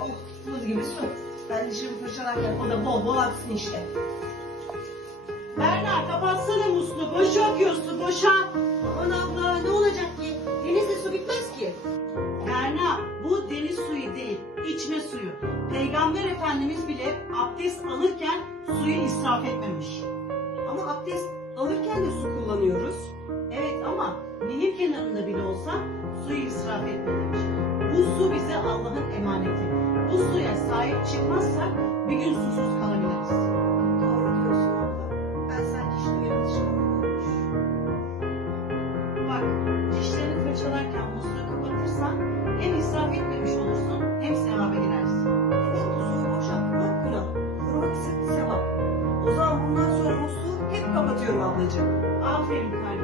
Oh, gibi su. Ben dişimi fırçalarken o da bol bol aksın işte. Berna kapatsana musluğu. Boşa akıyor su boşa. Aman abla ne olacak ki? Denizde su bitmez ki. Berna bu deniz suyu değil içme suyu. Peygamber Efendimiz bile abdest alırken suyu israf etmemiş. Ama abdest alırken de su kullanıyoruz. Evet ama nehir kenarında bile olsa suyu israf etmemiş. Bu su bize Allah'ın emaneti sahip çıkmazsak bir gün susuz kalabiliriz. Doğru diyorsun abla. Ben sanki hiç duymamışım olmuş. Bak dişlerini fırçalarken musluğu kapatırsan hem israf etmemiş olursun hem sevaba girersin. Neden musluğu boşaltmak günah? Korumak ise. O zaman bundan sonra musluğu hep kapatıyorum ablacığım. Aferin kardeşim.